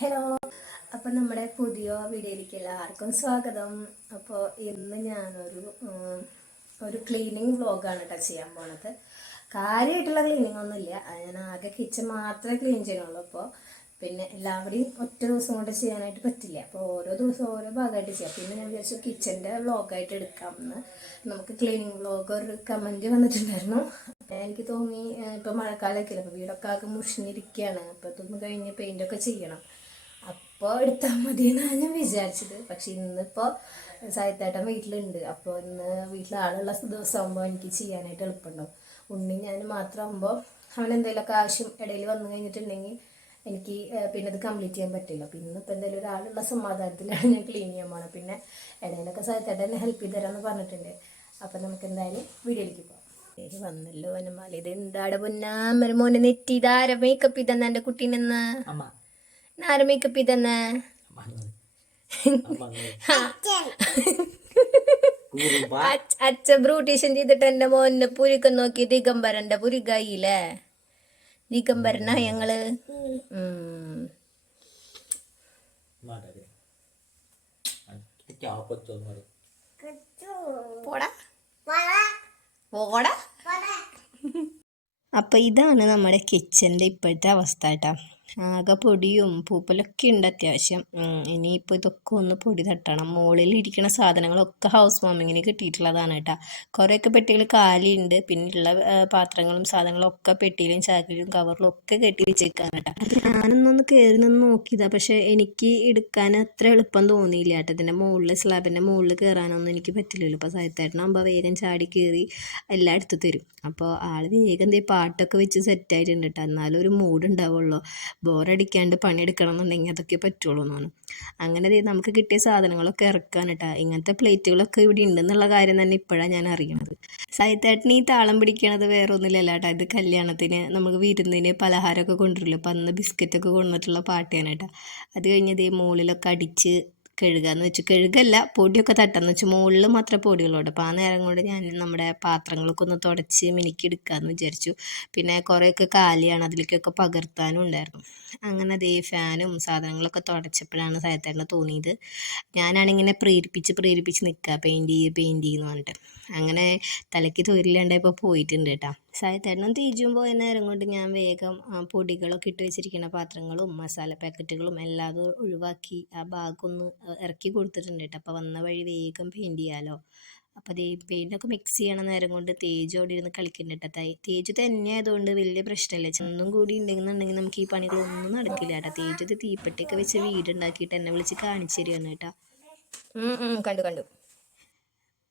Hello, അപ്പം നമ്മുടെ പുതിയ വീഡിയോയിലേക്ക് എല്ലാവർക്കും സ്വാഗതം. അപ്പോൾ ഇന്ന് ഞാനൊരു ക്ലീനിങ് വ്ലോഗാണ് കേട്ടോ ചെയ്യാൻ പോണത്. കാര്യമായിട്ടുള്ള ക്ലീനിങ് ഒന്നുമില്ല, അത് ഞാൻ ആകെ കിച്ചൺ മാത്രമേ ക്ലീൻ ചെയ്യണുള്ളൂ. അപ്പോൾ പിന്നെ എല്ലാവരെയും ഒറ്റ ദിവസം കൊണ്ട് ചെയ്യാനായിട്ട് പറ്റില്ല, അപ്പോൾ ഓരോ ദിവസം ഓരോ ഭാഗമായിട്ട് ചെയ്യാം. പിന്നെ ഞാൻ വിചാരിച്ചു കിച്ചൻ്റെ വ്ലോഗായിട്ട് എടുക്കാമെന്ന്. നമുക്ക് ക്ലീനിങ് വ്ലോഗ് ഒരു കമൻറ്റ് വന്നിട്ടുണ്ടായിരുന്നു. എനിക്ക് തോന്നി ഇപ്പോൾ മഴക്കാലമൊക്കെ അല്ലേ, അപ്പോൾ വീടൊക്കെ ആകെ മുഷിഞ്ഞിരിക്കുകയാണ്, അപ്പോൾ ഇതൊന്ന് കഴിഞ്ഞ് പെയിൻ്റൊക്കെ ചെയ്യണം, അപ്പോൾ എടുത്താൽ മതിയെന്നാണ് ഞാൻ വിചാരിച്ചത്. പക്ഷെ ഇന്നിപ്പോൾ സായിത്തേട്ടൻ വീട്ടിലുണ്ട്, അപ്പോൾ ഇന്ന് വീട്ടിൽ ആളുള്ള ദിവസമാകുമ്പോൾ എനിക്ക് ചെയ്യാനായിട്ട് എളുപ്പമുണ്ടാവും. ഉണ്ണി ഞാൻ മാത്രമാകുമ്പോൾ അവൻ എന്തെങ്കിലുമൊക്കെ ആവശ്യം ഇടയിൽ വന്നു കഴിഞ്ഞിട്ടുണ്ടെങ്കിൽ എനിക്ക് പിന്നെ അത് കംപ്ലീറ്റ് ചെയ്യാൻ പറ്റില്ല. അപ്പോൾ ഇന്നിപ്പോൾ എന്തെങ്കിലും ഒരാളുള്ള സമാധാനത്തിലാണ് ഞാൻ ക്ലീൻ ചെയ്യാൻ പോകണം. പിന്നെ ഇടയിലൊക്കെ സായിത്തേട്ടൻ എന്നെ ഹെൽപ്പ് ചെയ്ത് തരാമെന്ന് പറഞ്ഞിട്ടുണ്ട്. അപ്പം നമുക്ക് എന്തായാലും വീഡിയോയിലേക്ക് പോകാം. പേര് വന്നല്ലോ വനമാല. ഇത് എന്താടെ പൊന്നാമര മോനെ നെറ്റി ഇതാര മേക്കപ്പ് ഇതെന്ന് എൻ്റെ കുട്ടീനെന്ന് ആര മേക്കപ്പ് ഇതെന്ന് അച്ഛ ബ്രൂട്ടീഷൻ ചെയ്തിട്ട് എൻ്റെ മോനെ പുരിക്കം നോക്കി ദിഗംബരൻ്റെ പുരികായില്ലേ. ദിഗംബരനാ ഞങ്ങള് പോടാ പോടാ. അപ്പം ഇതാണ് നമ്മുടെ കിച്ചൻ്റെ ഇപ്പോഴത്തെ അവസ്ഥ കേട്ടോ. ആകെ പൊടിയും പൂപ്പലൊക്കെ ഉണ്ട് അത്യാവശ്യം. ഇനിയിപ്പോൾ ഇതൊക്കെ ഒന്ന് പൊടി തട്ടണം. മുകളിൽ ഇരിക്കുന്ന സാധനങ്ങളൊക്കെ ഹൗസ് വാമിങ്ങിന് കിട്ടിയിട്ടുള്ളതാണ് കേട്ടോ. കുറേയൊക്കെ പെട്ടികൾ കാലിയുണ്ട്, പിന്നെയുള്ള പാത്രങ്ങളും സാധനങ്ങളും ഒക്കെ പെട്ടിയിലും ചാക്കിലും കവറിലും ഒക്കെ കെട്ടി വെച്ചേക്കാണ് കേട്ടോ. അത് ഞാനൊന്നൊന്ന് കയറി നിന്ന് നോക്കിയതാണ്, പക്ഷേ എനിക്ക് എടുക്കാൻ അത്ര എളുപ്പം തോന്നിയില്ല കേട്ടോ. ഇതിൻ്റെ മുകളിൽ സ്ലാബിൻ്റെ മുകളിൽ കയറാനൊന്നും എനിക്ക് പറ്റില്ലല്ലോ. അപ്പോൾ സായിത്തേട്ടനാകുമ്പോൾ വേഗം ചാടി കയറി എല്ലാം എടുത്തു തരും. അപ്പോൾ ആൾ വേഗം പാട്ടൊക്കെ വെച്ച് സെറ്റായിട്ടുണ്ട് കേട്ടോ. എന്നാലും ഒരു മൂഡ് ഉണ്ടാവുള്ളൂ. ബോറടിക്കാണ്ട് പണിയെടുക്കണം എന്നുണ്ടെങ്കിൽ അതൊക്കെ പറ്റുള്ളൂ എന്നാണ്. അങ്ങനെ നമുക്ക് കിട്ടിയ സാധനങ്ങളൊക്കെ ഇറക്കാൻ കേട്ടോ. ഇങ്ങനത്തെ പ്ലേറ്റുകളൊക്കെ ഇവിടെ ഉണ്ടെന്നുള്ള കാര്യം തന്നെ ഇപ്പോഴാണ് ഞാൻ അറിയണത്. സായിത്തേട്ടന് ഈ താളം പിടിക്കണത് വേറെ ഒന്നുമില്ലല്ലോ കേട്ടോ. ഇത് കല്യാണത്തിന് നമുക്ക് വിരുന്നിന് പലഹാരമൊക്കെ കൊണ്ടുവരില്ലോ, അപ്പം അന്ന് ബിസ്ക്കറ്റൊക്കെ കൊണ്ടുവന്നിട്ടുള്ള പാട്ടിയാണ് കേട്ടോ. അത് കഴിഞ്ഞ് മുകളിലൊക്കെ അടിച്ച് കഴുകാന്ന് വെച്ചു. കഴുകല്ല, പൊടിയൊക്കെ തട്ടാന്ന് വെച്ചു. മുകളിൽ മാത്രമേ പൊടികളുള്ളൂ. അപ്പോൾ ആ നേരം കൊണ്ട് ഞാൻ നമ്മുടെ പാത്രങ്ങളൊക്കെ ഒന്ന് തുടച്ച് മിനുക്കിയെടുക്കാമെന്ന് വിചാരിച്ചു. പിന്നെ കുറേയൊക്കെ കാലിയാണ്, അതിലേക്കൊക്കെ പകർത്താനും ഉണ്ടായിരുന്നു. അങ്ങനെ ഫാനും സാധനങ്ങളൊക്കെ തുടച്ചപ്പോഴാണ് സായിത്തേട്ടന് തോന്നിയത്. ഞാനാണിങ്ങനെ പ്രേരിപ്പിച്ച് നിൽക്കുക, പെയിൻറ്റ് ചെയ്യുമെന്ന് പറഞ്ഞിട്ട്. അങ്ങനെ തലയ്ക്ക് തൊഴിലില്ലാണ്ടായപ്പോൾ പോയിട്ടുണ്ട് കേട്ടോ. സായിത്തേട്ടനും തേജും പോയ നേരം കൊണ്ട് ഞാൻ വേഗം പൊടികളൊക്കെ ഇട്ട് വെച്ചിരിക്കുന്ന പാത്രങ്ങളും മസാല പാക്കറ്റുകളും എല്ലാം ഒഴിവാക്കി ആ ഭാഗമൊന്ന് ഇറക്കി കൊടുത്തിട്ടുണ്ട് കേട്ടോ. അപ്പോൾ വന്ന വഴി വേഗം പെയിൻറ്റ് ചെയ്യാമല്ലോ. അപ്പോൾ പെയിൻ്റൊക്കെ മിക്സ് ചെയ്യണ നേരം കൊണ്ട് തേജ് അവിടെ ഇരുന്ന് കളിക്കുന്നുണ്ട് കേട്ടോ. തേജ് തന്നെ ആയതുകൊണ്ട് വലിയ പ്രശ്നമില്ല. ചെന്നും കൂടി ഉണ്ടെന്നുണ്ടെങ്കിൽ നമുക്ക് ഈ പണികളൊന്നും നടക്കില്ല കേട്ടോ. തേജ് ഇത് തീപ്പെട്ടിയൊക്കെ വെച്ച് വീടുണ്ടാക്കിയിട്ട് എന്നെ വിളിച്ച് കാണിച്ചു തരികയാണ് കേട്ടോ. കണ്ടു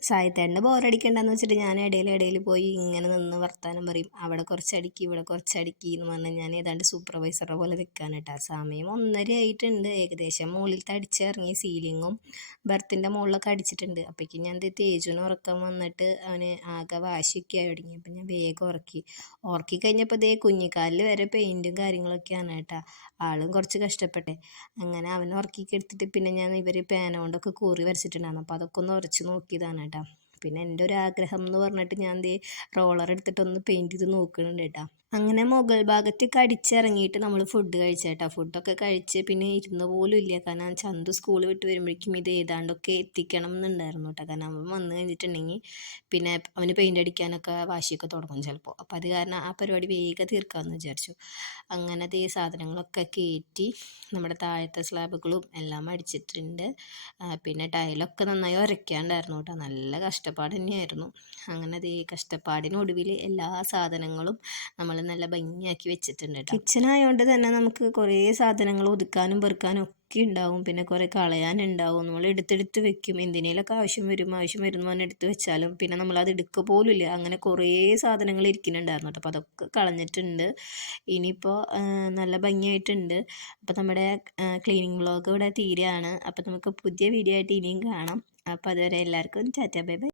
സായിത്തേട്ടൻ്റെ ബോറടിക്കണ്ടെന്ന് വെച്ചിട്ട് ഞാൻ ഇടയിൽ പോയി ഇങ്ങനെ നിന്ന് വർത്താനം പറയും. അവിടെ കുറച്ചടിക്കി ഇവിടെ കുറച്ചടിക്കി എന്ന് പറഞ്ഞാൽ ഞാൻ ഏതാണ്ട് സൂപ്പർവൈസറെ പോലെ നിൽക്കാൻ കേട്ടോ. സമയം 1:30 ആയിട്ടുണ്ട് ഏകദേശം. മുകളിലത്തെ അടിച്ചിറങ്ങി സീലിങ്ങും ബർത്തിൻ്റെ മുകളിലൊക്കെ അടിച്ചിട്ടുണ്ട്. അപ്പോഴേക്കും ഞാൻ തേജുവിന് ഉറക്കം വന്നിട്ട് അവന് ആകെ വാശിയൊക്കെ ആയി തുടങ്ങി. അപ്പം ഞാൻ വേഗം ഉറക്കി കഴിഞ്ഞപ്പോൾ കുഞ്ഞിക്കാലിൽ വരെ പെയിൻറ്റും കാര്യങ്ങളൊക്കെയാണ് കേട്ടോ. ആളും കുറച്ച് കഷ്ടപ്പെട്ടെ. അങ്ങനെ അവനെ ഉറക്കിക്ക് എടുത്തിട്ട് പിന്നെ ഞാൻ ഇവർ പേന കൊണ്ടൊക്കെ കൂറി വരച്ചിട്ടുണ്ടായിരുന്നു. അപ്പോൾ അതൊക്കെ ഒന്ന് ഉരച്ച് നോക്കിയതാണ് കേട്ടോ. പിന്നെ എൻ്റെ ഒരു ആഗ്രഹം എന്ന് പറഞ്ഞിട്ട് ഞാൻ റോളർ എടുത്തിട്ടൊന്ന് പെയിൻറ്റ് ചെയ്ത് നോക്കുന്നുണ്ട് കേട്ടോ. അങ്ങനെ മുകൾ ഭാഗത്തേക്ക് അടിച്ചിറങ്ങിയിട്ട് നമ്മൾ ഫുഡ് കഴിച്ചേട്ടാ. ഫുഡൊക്കെ കഴിച്ച് പിന്നെ ഇരുന്ന പോലും ഇല്ല. കാരണം ചന്തു സ്കൂൾ വിട്ട് വരുമ്പോഴേക്കും ഇത് ഏതാണ്ടൊക്കെ എത്തിക്കണം എന്നുണ്ടായിരുന്നു കേട്ടോ. കാരണം അവൻ വന്നു കഴിഞ്ഞിട്ടുണ്ടെങ്കിൽ പിന്നെ അവന് പെയിൻ്റ് അടിക്കാനൊക്കെ വാശിയൊക്കെ തുടങ്ങും ചിലപ്പോൾ. അപ്പോൾ അത് കാരണം ആ പരിപാടി വേഗം തീർക്കാമെന്ന് വിചാരിച്ചു. അങ്ങനെ സാധനങ്ങളൊക്കെ കയറ്റി നമ്മുടെ താഴത്തെ സ്ലാബുകളും എല്ലാം അടിച്ചിട്ടുണ്ട്. പിന്നെ ടൈലൊക്കെ നന്നായി ഉരയ്ക്കാണ്ടായിരുന്നു കേട്ടോ. നല്ല കഷ്ടപ്പാട് തന്നെയായിരുന്നു. അങ്ങനെ കഷ്ടപ്പാടിനൊടുവിൽ എല്ലാ സാധനങ്ങളും നമ്മൾ നല്ല ഭംഗിയാക്കി വെച്ചിട്ടുണ്ട് കേട്ടോ. കിച്ചണായതുകൊണ്ട് തന്നെ നമുക്ക് കുറേ സാധനങ്ങൾ ഒതുക്കാനും പെറുക്കാനും ഒക്കെ ഉണ്ടാവും. പിന്നെ കുറേ കളയാനുണ്ടാവും. നമ്മൾ എടുത്തെടുത്ത് വെക്കും. എന്തിനേലൊക്കെ ആവശ്യം വരും എന്ന് പറഞ്ഞ് എടുത്ത് വെച്ചാലും പിന്നെ നമ്മളത് എടുക്കുക പോലും ഇല്ല. അങ്ങനെ കുറേ സാധനങ്ങൾ ഇരിക്കുന്നുണ്ടായിരുന്നു കേട്ടോ. അപ്പോൾ അതൊക്കെ കളഞ്ഞിട്ടുണ്ട്. ഇനിയിപ്പോൾ നല്ല ഭംഗിയായിട്ടുണ്ട്. അപ്പോൾ നമ്മുടെ ക്ലീനിങ് വ്ളോഗ് ഇവിടെ തീരുകയാണ്. അപ്പോൾ നമുക്ക് പുതിയ വീഡിയോ ആയിട്ട് ഇനിയും കാണാം. അപ്പോൾ അതുവരെ എല്ലാവർക്കും ടാറ്റാ ബൈ ബൈ.